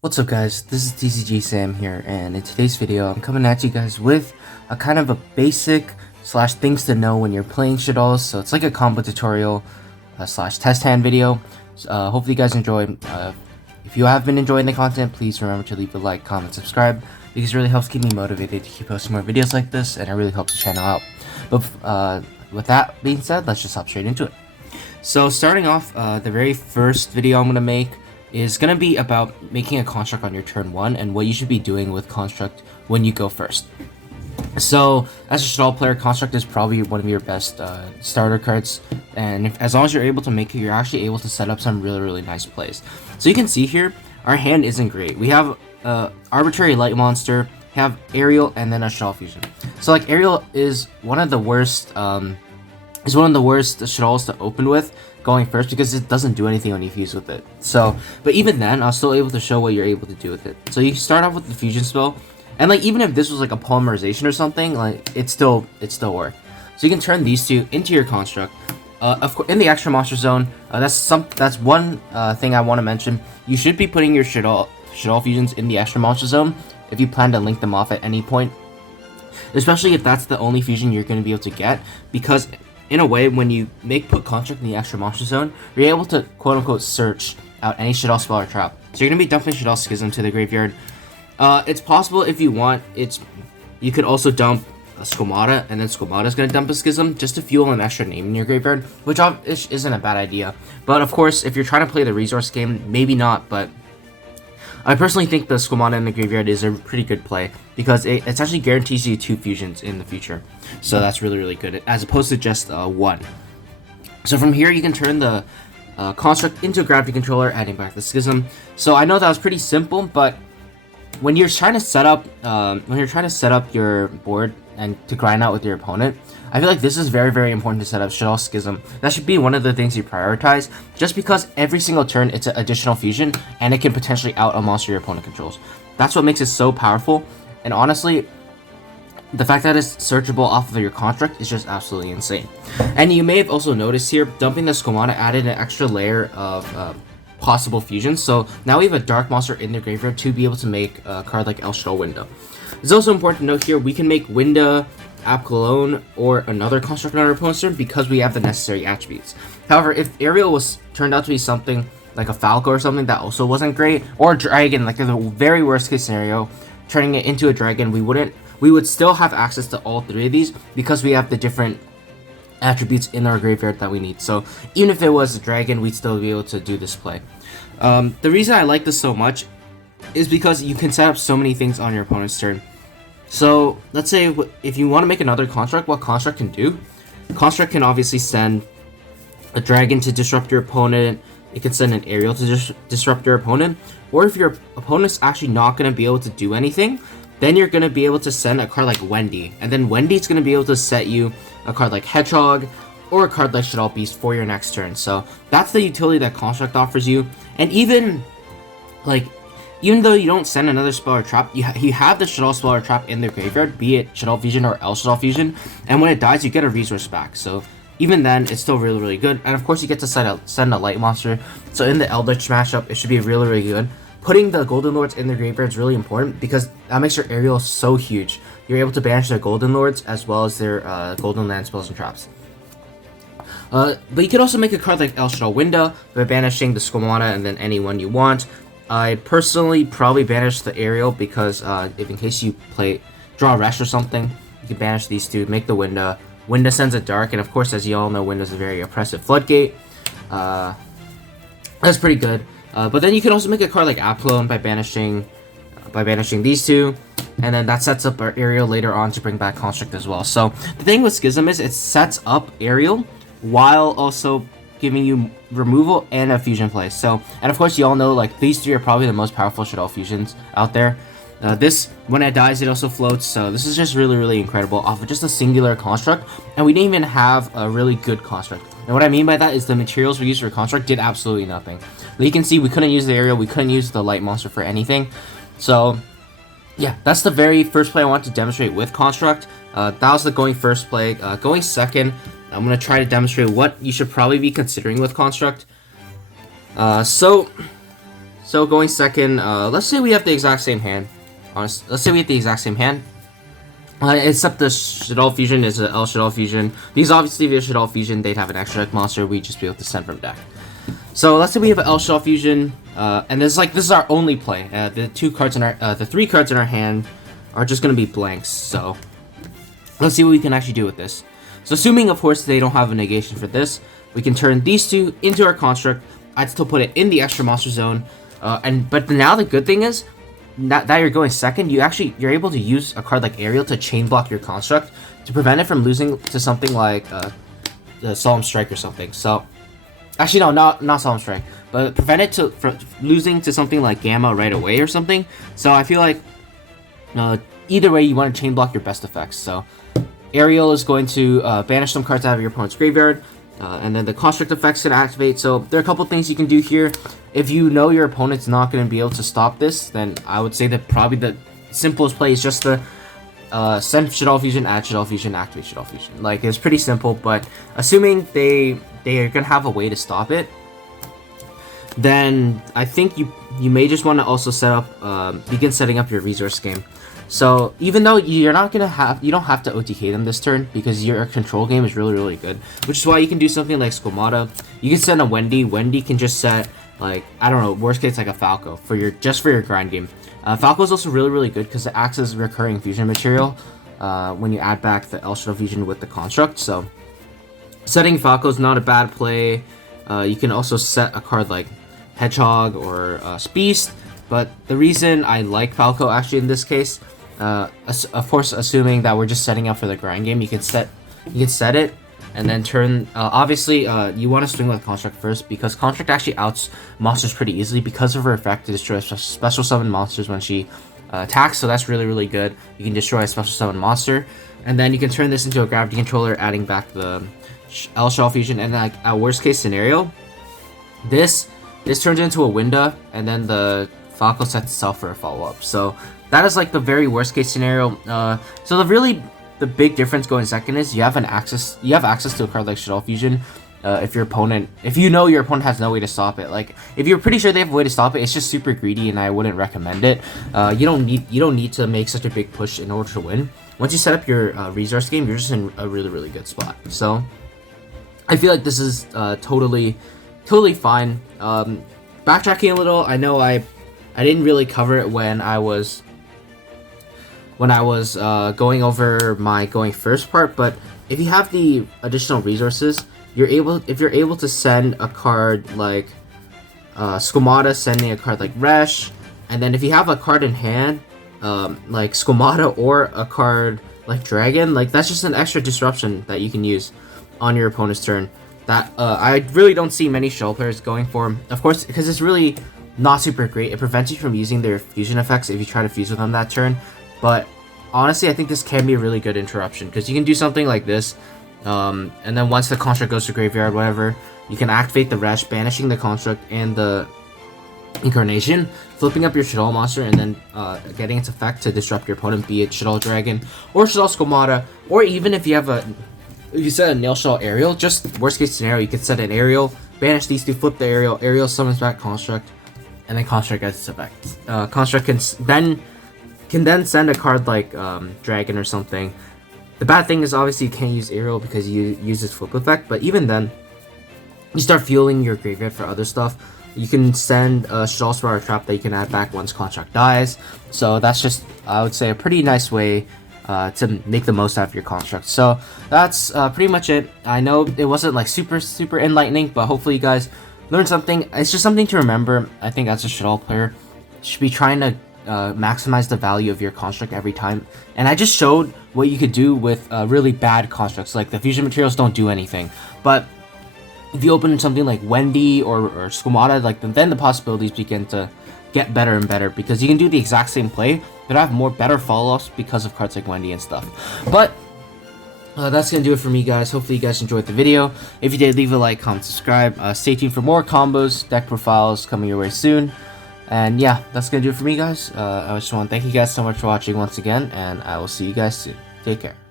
What's up guys, this is Tcg Sam here, and in today's video I'm coming at you guys with a kind of a basic slash things to know when you're playing Shaddolls. So it's like a combo tutorial slash test hand video. Hopefully you guys enjoy. If you have been enjoying the content, please remember to leave a like, comment, subscribe, because it really helps keep me motivated to keep posting more videos like this, and it really helps the channel out. But with that being said, let's just hop straight into it. So starting off, the very first video I'm going to make is going to be about making a construct on your turn 1 and what you should be doing with construct when you go first. So as a Shaddoll player, construct is probably one of your best starter cards, and as long as you're able to make it, you're actually able to set up some really nice plays. So you can see here, our hand isn't great. We have arbitrary light monster, have aerial, and then a Shaddoll fusion. So like aerial is one of the worst Shaddolls to open with going first, because it doesn't do anything when you fuse with it. So, but even then, I was still able to show what you're able to do with it. So you start off with the fusion spell, and like even if this was like a polymerization or something, like it still worked. So you can turn these two into your construct. Of course, in the extra monster zone, that's one thing I want to mention. You should be putting your Shaddoll fusions in the extra monster zone if you plan to link them off at any point, especially if that's the only fusion you're going to be able to get, because in a way, when you put construct in the extra monster zone, you're able to quote-unquote search out any Shaddoll spell or trap. So you're going to be dumping Shaddoll Schism to the graveyard. It's possible if you want, you could also dump a Squamata, and then Squamata is going to dump a Schism just to fuel an extra name in your graveyard, which isn't a bad idea. But of course, if you're trying to play the resource game, maybe not, but I personally think the Squamata in the graveyard is a pretty good play, because it essentially guarantees you 2 fusions in the future. So that's really good, as opposed to just 1. So from here, you can turn the construct into a gravity controller, adding back the Schism. So I know that was pretty simple, but when you're trying to set up your board and to grind out with your opponent, I feel like this is very important to set up Shaddoll Schism. That should be one of the things you prioritize, just because every single turn it's an additional fusion, and it can potentially out a monster your opponent controls. That's what makes it so powerful, and honestly, the fact that it's searchable off of your construct is just absolutely insane. And you may have also noticed here, dumping the Squamata added an extra layer of possible fusions, so now we have a dark monster in the graveyard to be able to make a card like El Shaddoll Winda. It's also important to note here, we can make Winda, Apcalone, or another construct on our opponent's turn because we have the necessary attributes. However, if Aerial turned out to be something like a Falco or something, that also wasn't great, or Dragon, like the very worst case scenario, turning it into a Dragon, we would still have access to all 3 of these because we have the different attributes in our graveyard that we need. So even if it was a Dragon, we'd still be able to do this play. The reason I like this so much is because you can set up so many things on your opponent's turn. So let's say if you want to make another construct, what construct can do? Construct can obviously send a Dragon to disrupt your opponent. It can send an Aerial to disrupt your opponent. Or if your opponent's actually not going to be able to do anything, then you're going to be able to send a card like Wendy. And then Wendy's going to be able to set you a card like Hedgehog or a card like Shaddoll Beast for your next turn. So that's the utility that construct offers you. And even though you don't send another spell or trap, you have the Shaddoll spell or trap in the graveyard, be it Shaddoll Fusion or El Shaddoll Fusion, and when it dies, you get a resource back. So even then, it's still really good. And of course, you get to send a light monster. So in the Eldritch matchup, it should be really good. Putting the Golden Lords in the graveyard is really important because that makes your Aerial so huge. You're able to banish their Golden Lords as well as their Golden Land spells and traps. But you could also make a card like El Shaddoll Winda by banishing the Squamata and then anyone you want. I personally probably banish the Aerial because if in case you draw a Resh or something, you can banish these 2, make the Winda. Winda sends a Dark, and of course, as you all know, Winda's a very oppressive floodgate. That's pretty good. But then you can also make a card like Apcalone by banishing these 2, and then that sets up our Aerial later on to bring back Construct as well. So the thing with Schism is it sets up Aerial while also giving you removal and a fusion play. So, and of course you all know, like, these 3 are probably the most powerful Shaddoll fusions out there. This, when it dies, it also floats, so this is just really incredible off of just a singular construct, and we didn't even have a really good construct. And what I mean by that is the materials we used for construct did absolutely nothing. But you can see we couldn't use the Aerial, we couldn't use the light monster for anything. So yeah, that's the very first play I want to demonstrate with construct. That was the going first play. Going second, I'm going to try to demonstrate what you should probably be considering with construct. So So going second, let's say we have the exact same hand. Let's say we have the exact same hand. Except the Shaddoll fusion is an L Shaddoll fusion. These obviously, if Shaddoll fusion, they'd have an extra deck monster. We'd just be able to send from deck. So let's say we have an L Shaddoll fusion, and this is our only play. The 3 cards in our hand are just gonna be blanks. So let's see what we can actually do with this. So assuming, of course, they don't have a negation for this, we can turn these 2 into our construct. I'd still put it in the extra monster zone, but now the good thing is, that you're going second, you're able to use a card like Aerial to chain block your construct to prevent it from losing to something like the Solemn Strike or something. So, actually no, not Solemn Strike, but prevent it from losing to something like Gamma right away or something. So I feel like either way you want to chain block your best effects. So Aerial is going to banish some cards out of your opponent's graveyard. And then the construct effects can activate. So there are a couple things you can do here. If you know your opponent's not going to be able to stop this, then I would say that probably the simplest play is just to send Shaddoll Fusion, add Shaddoll Fusion, activate Shaddoll Fusion. Like, it's pretty simple, but assuming they are going to have a way to stop it, then I think you may just want to also set up begin setting up your resource game. So even though you don't have to OTK them this turn because your control game is really good, which is why you can do something like Squamata. You can send a Wendy. Wendy can just set, like, I don't know, worst case like a Falco for your grind game. Falco is also really good because it acts as recurring fusion material when you add back the El Shaddoll fusion with the construct. So setting Falco is not a bad play. You can also set a card like Hedgehog or Beast, but the reason I like Falco actually in this case, of course, assuming that we're just setting up for the grind game, you can set it and then turn. Obviously, you want to swing with construct first because construct actually outs monsters pretty easily because of her effect to destroy special summon monsters when she attacks. So that's really good. You can destroy a special summon monster, and then you can turn this into a gravity controller, adding back the El Shaddoll fusion, and like a worst case scenario, this turns into a Winda, and then the Falco sets itself for a follow-up. So that is like the very worst case scenario. So the big difference going second is you have access to a card like Shaddoll Fusion. If you know your opponent has no way to stop it, like if you're pretty sure they have a way to stop it, it's just super greedy, and I wouldn't recommend it. You don't need to make such a big push in order to win. Once you set up your resource game, you're just in a really good spot. So I feel like this is totally fine. Backtracking a little, I know I didn't really cover it when I was going over my going first part, but if you have the additional resources, if you're able to send a card like Squamata, sending a card like Resh, and then if you have a card in hand like Squamata or a card like Dragon, like that's just an extra disruption that you can use on your opponent's turn that I really don't see many Shaddoll players going for. Of course, because it's really not super great. It prevents you from using their fusion effects if you try to fuse with them that turn. But honestly, I think this can be a really good interruption because you can do something like this, and then once the construct goes to graveyard, whatever, you can activate the Resh, banishing the construct and the Incarnation, flipping up your Shaddoll monster, and then getting its effect to disrupt your opponent, be it Shaddoll Dragon or Shaddoll Squamata, or even if you set a Nail Shaddoll Aerial, just worst case scenario, you could set an Aerial, banish these two, flip the Aerial summons back construct, and then construct gets its effect. Construct can then send a card like Dragon or something. The bad thing is obviously you can't use Aerial because you use its flip effect, but even then, you start fueling your graveyard for other stuff. You can send a Shaddoll Spiral Trap that you can add back once construct dies. So that's just, I would say, a pretty nice way to make the most out of your construct. So that's pretty much it. I know it wasn't like super enlightening, but hopefully you guys learned something. It's just something to remember. I think as a Shaddoll player, you should be trying to maximize the value of your construct every time. And I just showed what you could do with really bad constructs. Like the fusion materials don't do anything, but if you open something like Wendy or Squamata, like then the possibilities begin to get better and better because you can do the exact same play but have better follow-ups because of cards like Wendy and stuff. But that's gonna do it for me, guys. Hopefully you guys enjoyed the video. If you did, leave a like, comment, subscribe. Stay tuned for more combos, deck profiles coming your way soon. And yeah, that's gonna do it for me, guys. I just want to thank you guys so much for watching once again, and I will see you guys soon. Take care.